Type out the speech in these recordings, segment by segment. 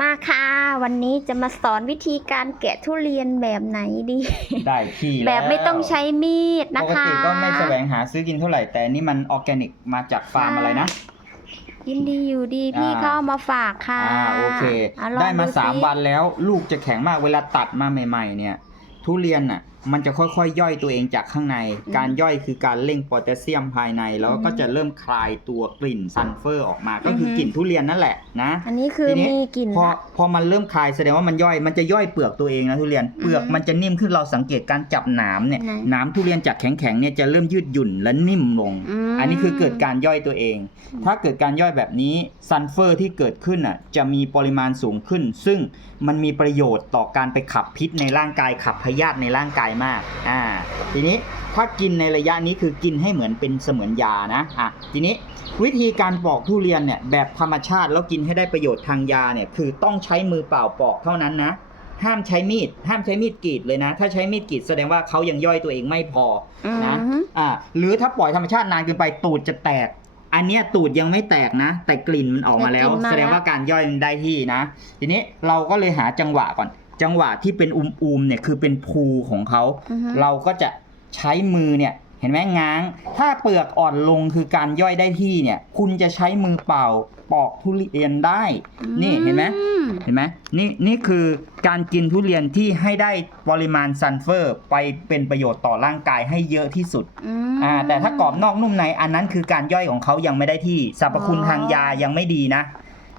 มาค่ะ วันนี้จะมาสอนวิธีการแกะทุเรียนแบบไหนดี ได้ที่แล้วแบบไม่ต้องใช้มีดนะปกคะ ติก็ไม่แสวงหาซื้อกินเท่าไหร่แต่นี่มันออร์แกนิกมาจากฟาร์มอะไรนะ ยินดีอยู่ดี พี่อ่า เขาเอามาฝากค่ะอ่าโอเคะลองได้มาสิสามวันแล้ว ลูกจะแข็งมากเวลาตัดมาใหม่ ๆ เนี่ย ทุเรียนอะ มันจะค่อยๆย่อยตัวเองจากข้างใน การย่อยคือการเร่งโพแทสเซียมภายใน แล้วก็จะเริ่มคลายตัวกลิ่นซัลเฟอร์ออกมา ก็คือกลิ่นทุเรียนนั่นแหละนะ อันนี้คือทีนี้มีกลิ่นพอละพอมันเริ่มคลายแสดงว่ามันย่อย มันจะย่อยเปลือกตัวเองนะทุเรียน เปลือกอือฮึมันจะนิ่มขึ้น เราสังเกตการจับหนามเนี่ยไหนหนามทุเรียนจากแข็งๆเนี่ยจะเริ่มยืดหยุ่นและนิ่มลงมอันนี้คือเกิดการย่อยตัวเอง ถ้าเกิดการย่อยแบบนี้ซัลเฟอร์ที่เกิดขึ้นอะจะมีปริมาณสูงขึ้น ซึ่งมันมีประโยชน์ต่อการไปขับพิษในร่างกายขับพยาธิในร่างกายมาก อ่า ทีนี้ถ้ากินในระยะนี้คือกินให้เหมือนเป็นเสมือนยานะ อะ ทีนี้วิธีการปอกทุเรียนเนี่ยแบบธรรมชาติแล้วกินให้ได้ประโยชน์ทางยาเนี่ยคือต้องใช้มือเปล่าปอกเท่านั้นนะ ห้ามใช้มีด ห้ามใช้มีดกรีดเลยนะ ถ้าใช้มีดกรีดแสดงว่าเขายังย่อยตัวเองไม่พอนะอืมอ่า หรือถ้าปล่อยธรรมชาตินานเกินไปตูดจะแตกอันเนี้ยตูดยังไม่แตกนะ แต่กลิ่นมันออกมาแล้ว แสดงว่าการย่อยมันได้ที่นะ ทีนี้เราก็เลยหาจังหวะก่อน จังหวะที่เป็นอุมๆเนี่ยคือเป็นภูของเขา อือฮึ เราก็จะใช้มือเนี่ยเห็นไหมง้าง ถ้าเปลือกอ่อนลงคือการย่อยได้ที่เนี่ย คุณจะใช้มือเปล่าปอกทุเรียนได้ นี่เห็นไหม อืมเห็นไหมนี่นี่คือการกินทุเรียนที่ให้ได้ปริมาณซัลเฟอร์ไปเป็นประโยชน์ต่อร่างกายให้เยอะที่สุดอืมอ่าแต่ถ้ากรอบนอกนุ่มในอันนั้นคือการย่อยของเขายังไม่ได้ที่สรรพคุณอ๋อทางยายังไม่ดีนะ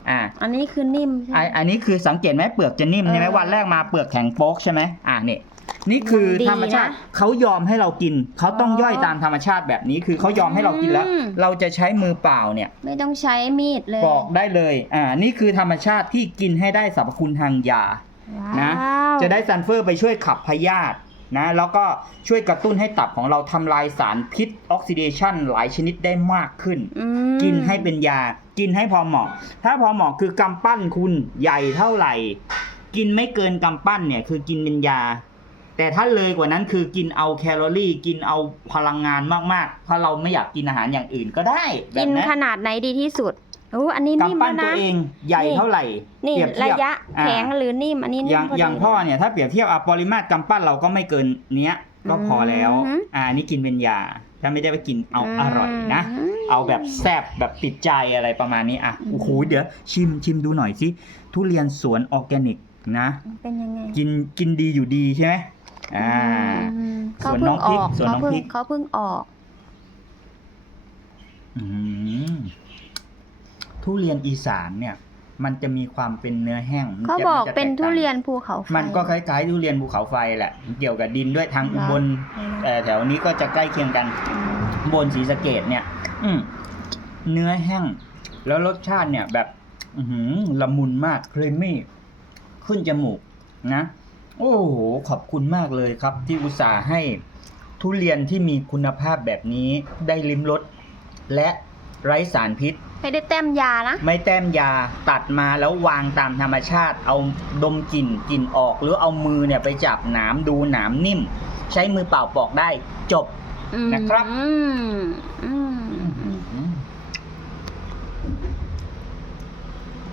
อ่าอันนี้คือนิ่มใช่ไหมอันอันนี้คือสังเกตไหมเปลือกจะนิ่มใช่ไหมเออวันแรกมาเปลือกแข็งโป๊กใช่ไหมอ่านี่นี่คือดีธรรมชาตินะเขายอมให้เรากินเขาต้องอ๋อย่อยตามธรรมชาติแบบนี้ คือเขายอมให้เรากินแล้ว อืม เราจะใช้มือเปล่าเนี่ยไม่ต้องใช้มีดเลยปอกได้เลยอ่านี่คือธรรมชาติที่กินให้ได้สรรพคุณทางยา นะ ว้าวจะได้ซัลเฟอร์ไปช่วยขับพยาธิ นะแล้วก็ช่วยกระตุ้นให้ตับของเราทำลายสารพิษออกซิเดชันหลายชนิดได้มากขึ้นอืมกินให้เป็นยา กินให้พอเหมาะ ถ้าพอเหมาะคือกำปั้นคุณใหญ่เท่าไหร่ กินไม่เกินกำปั้นเนี่ยคือกินเป็นยา แต่ถ้าเลยกว่านั้นคือกินเอาแคลอรี่ กินเอาพลังงานมากๆ เพราะเราไม่อยากกินอาหารอย่างอื่นก็ได้แบกิบนนั้นขนาดไหนดีที่สุด โอ้อันนี้นิ่มกำปั้นแล้วตัวนะ เองใหญ่นี่เท่าไหร่นี่เปรียบเทีระยบยะอ่า แข็งหรือนิ่มอันนี้อนิ่ย่ามงพอดี อย่างพ่อเนี่ยถ้าเปรียบเทียบอะปริมาตรกำปั้นเราก็ไม่เกินเนี้ยก็พอแล้ว อืม อ่านี่กินเป็นยา ถ้าไม่ได้ไปกินเอาอร่อยนะ ม เอาแบบแซ่บแบบติดใจอะไรประมาณนี้อะอืม โอ้โหเดี๋ยวชิมชิมดูหน่อยสิทุเรียนสวนออร์แกนิกนะ เป็นยังไงกินกินดีอยู่ดีใช่ไหมอ่า อืมสเขาวนเพิ่น้องงพริกออกสวนเขาน้องเพิ่งพริก เขาเพิ่งออก อืม ทุเรียนอีสานเนี่ย มันจะมีความเป็นเนื้อแห้งมันเขาจะบอกมัจะเป็นแตกทุต่างเรียนภูเขาไฟ มันก็คล้ายๆทุเรียนภูเขาไฟแหละ เกี่ยวกับดินด้วยทางอุบลเหรอเอ่อแถวนี้ก็จะใกล้เคียงกันบนศรีสะเกดเนี่ย อืมเนื้อแห้ง แล้วรสชาติเนี่ยแบบ อือหือละมุนมากครีมมี่ขึ้นจมูกนะ โอ้โห ขอบคุณมากเลยครับ ที่อุตส่าห์ให้ทุเรียนที่มีคุณภาพแบบนี้ได้ลิ้มรสและ ไร้สารพิษ ไม่ได้แต้มยานะ ไม่แต้มยาตัดมาแล้ววางตามธรรมชาติ เอาดมกลิ่นกลิ่นออก หรือเอามือเนี่ยไปจับหนามดูหนามนิ่ม ใช้มือเปล่าปอกได้จบนะครับ อืมอืม